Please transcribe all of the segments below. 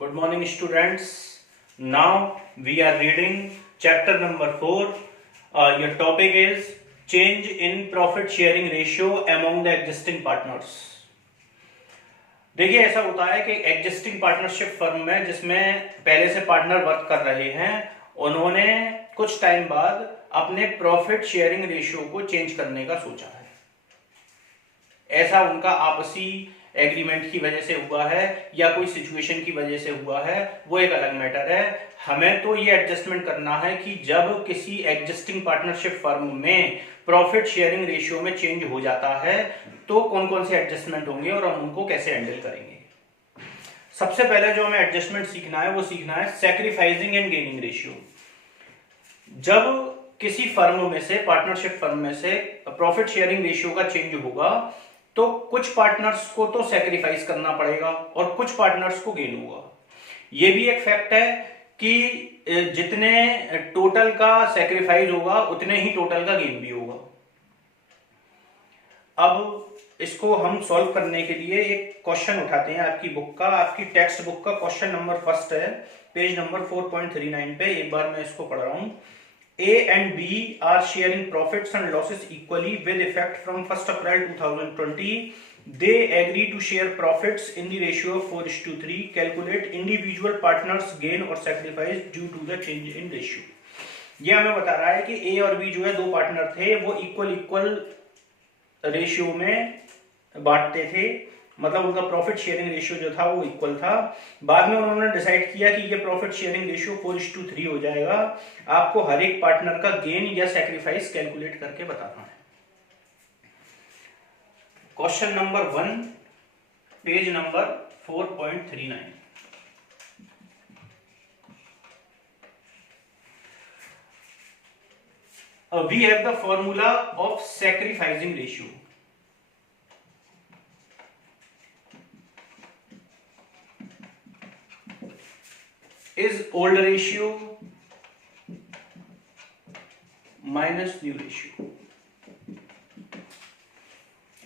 Good morning, students. Now we are reading chapter number 4. Your topic is change in profit sharing ratio among the existing partners. देखिए, ऐसा होता है कि existing partnership firm में जिसमें पहले से पार्टनर वर्क कर रहे हैं, उन्होंने कुछ टाइम बाद अपने प्रॉफिट शेयरिंग रेशियो को चेंज करने का सोचा है। ऐसा उनका आपसी एग्रीमेंट की वजह से हुआ है या कोई सिचुएशन की वजह से हुआ है, वो एक अलग मैटर है। हमें तो ये एडजस्टमेंट करना है कि जब किसी एग्जिस्टिंग पार्टनरशिप फर्म में प्रॉफिट शेयरिंग रेशियो में चेंज हो जाता है तो कौन कौन से एडजस्टमेंट होंगे और हम उनको कैसे हैंडल करेंगे। सबसे पहले जो हमें एडजस्टमेंट सीखना है वो सीखना है सैक्रिफाइसिंग एंड गेनिंग रेशियो। जब किसी फर्म में से, पार्टनरशिप फर्म में से प्रॉफिट शेयरिंग रेशियो का चेंज होगा तो कुछ पार्टनर्स को तो सैक्रिफाइस करना पड़ेगा और कुछ पार्टनर्स को गेन होगा। ये भी एक फैक्ट है कि जितने टोटल का सैक्रिफाइस होगा उतने ही टोटल का गेन भी होगा। अब इसको हम सॉल्व करने के लिए एक क्वेश्चन उठाते हैं आपकी बुक का, आपकी टेक्स्ट बुक का क्वेश्चन नंबर फर्स्ट है, पेज नंबर 4.39 पे। एक बार मैं इसको पढ़ रहा हूं। A and B are sharing profits and losses equally with effect from 1st April 2020. They agree to share profits in the ratio of 4:3. Calculate individual partners gain or sacrifice due to the change in ratio. ये हमें बता रहा है कि A और B जो है दो पार्टनर थे, वो इक्वल रेशियो में बांटते थे, मतलब उनका प्रॉफिट शेयरिंग रेशियो जो था वो इक्वल था। बाद में उन्होंने डिसाइड किया कि ये प्रॉफिट शेयरिंग रेशियो 4:3 हो जाएगा। आपको हर एक पार्टनर का गेन या सैक्रिफाइस कैलकुलेट करके बताना है। Question number 1, page number 4.39। We have the formula of sacrificing ratio. Is old ratio minus new ratio।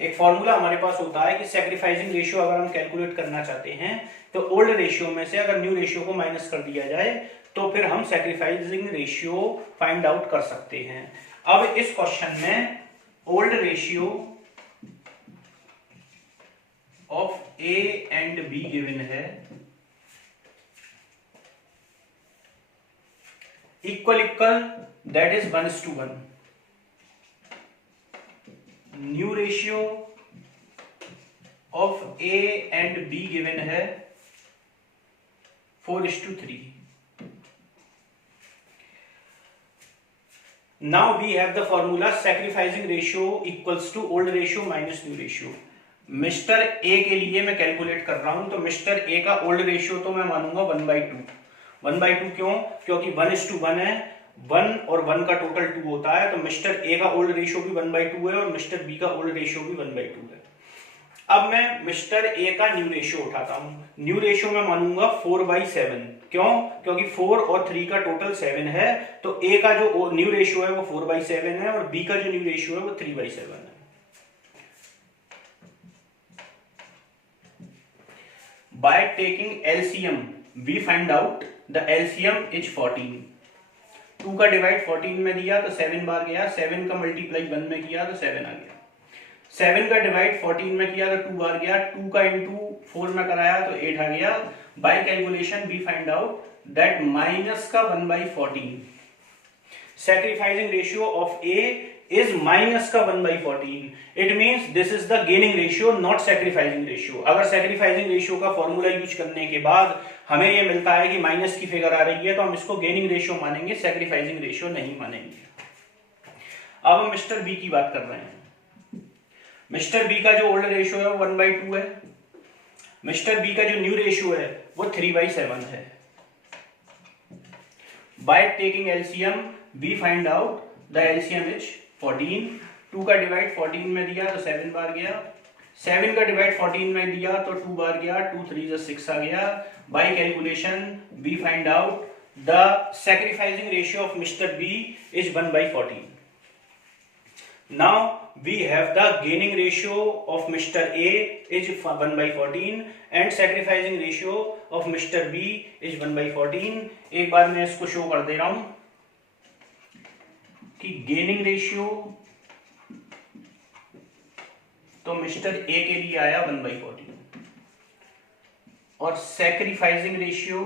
एक फॉर्मूला हमारे पास होता है कि सैक्रिफाइसिंग रेशियो अगर हम कैलकुलेट करना चाहते हैं तो ओल्ड रेशियो में से अगर न्यू रेशियो को माइनस कर दिया जाए तो फिर हम सैक्रिफाइसिंग रेशियो फाइंड आउट कर सकते हैं। अब इस क्वेश्चन में old ratio of A and B given है, equal that is 1:1। New ratio of A and B given है 4:3। Now we have the formula sacrificing ratio equals to old ratio minus new ratio. Mister A के लिए मैं calculate कर रहा हूं तो mister A का ओल्ड रेशियो तो मैं मानूंगा 1/2। 1/2 क्यों? क्योंकि 1:1 है, 1 और 1 का टोटल 2 होता है, तो मिस्टर ए का ओल्ड रेशियो भी 1/2 है और मिस्टर बी का ओल्ड रेशियो भी 1/2 है। अब मैं मिस्टर ए का न्यू रेशियो उठाता हूं। न्यू रेशियो में मानूंगा 4/7। क्यों? क्योंकि 4 और 3 का टोटल 7 है, तो ए का जो न्यू रेशियो है वो 4/7 है और बी का जो न्यू रेशियो है वो 3/7 है। By taking LCM we find out the LCM is 14। 2 का डिवाइड 14 में दिया तो 7 बार गया, 7 का मल्टीप्लाई 1 में किया तो 7 आ गया, 7 का डिवाइड 14 में किया तो 2 बार गया, 2 का इंटू 4 में कराया तो 8 आ गया। By calculation we find out that minus का 1/14 sacrificing ratio of A is minus का 1/14। It means this is the gaining ratio not sacrificing ratio. अगर सैक्रिफाइसिंग रेशियो का फॉर्मूला यूज करने के बाद हमें यह मिलता है कि माइनस की फिगर आ रही है तो हम इसको गेनिंग रेशियो मानेंगे, सैक्रिफाइसिंग रेशियो नहीं मानेंगे। अब हम मिस्टर बी की बात कर रहे हैं। मिस्टर बी का जो ओल्ड रेशियो है वो 1/2 है, मिस्टर बी का जो न्यू रेशियो है वो 3/7 है। By taking LCM we find out the LCM is 14। 2 का डिवाइड 14 में दिया तो 7 बार गया, 7 का डिवाइड 14 में दिया तो 2 बार गया, 2 3 6 आ गया। By calculation we find out the sacrificing ratio of mister B is 1/14। Now we have the gaining ratio of Mr. A is 1/14 and sacrificing ratio of Mr. B is 1/14. एक बार मैं इसको शो कर दे रहा हूं कि गेनिंग रेशियो तो mister A के लिए आया 1/14 और सैक्रिफाइसिंग रेशियो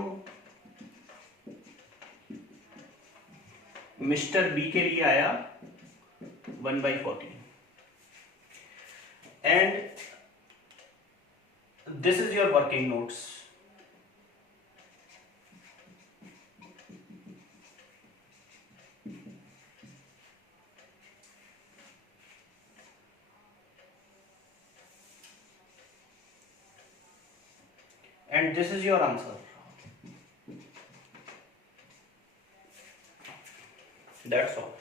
मिस्टर बी के लिए आया 1/14 and this is your working notes. And this is your answer. That's all.